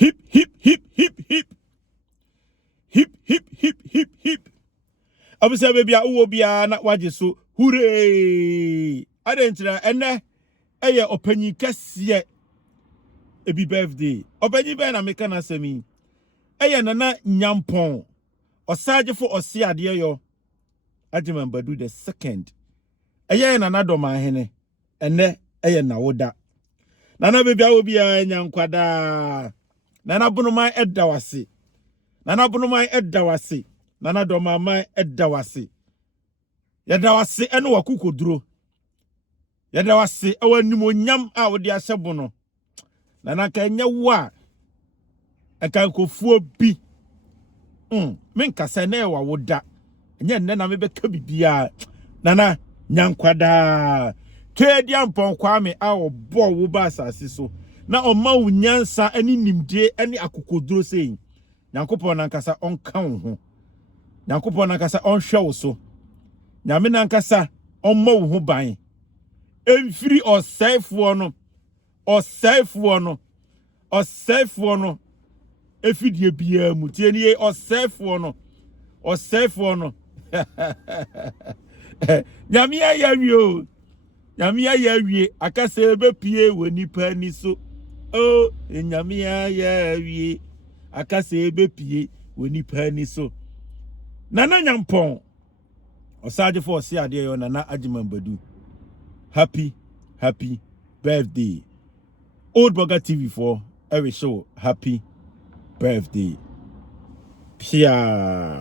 Hip, hip, hip, hip, hip. Hip, hip, hip, hip, hip. Abisa baby a uwo bia na waje so. Hooray! Adentra ene eye opanyi kese ebi birthday. Opanyi be na meka na semi. Eye nana Nyampong. Osaagyefo OSEADE3YO. Agyeman Badu the second. Eye nana doma hene. Ene eye na woda. Nana baby a bia nyankwada. Nana bunumai edawase. Nana bunumai edawase. Nana doma mai edawase. Yadawase eno wakukoduro. Yadawase ewa nimonyam a wodi asebo no. Nana ka nya wa eka kofuo bi. Menkasa na ewa woda. Nya nne na mebeka bibia. Nana nyankwada. Kedi ampon kwame a obo wo ba asase so. Na oma wunyansa ani nimde ani akokoduro sei. Nyankopon nankasa onka wo ho. Nyankopon nankasa onhwe wo so. Nyame nankasa omma wo ho ban. Emfiri osefo no efidie bia mu tie ni osefo no nyame ya wi nyame ya wi akasa ebepie woni pa ni so o nyame ya wi akasa ebepie woni pa ni so nana Nyampong Osaagyefo OSEADE3YO nana Agyeman Badu. Happy birthday. Old Burger TV4 every show. Happy birthday. Pia.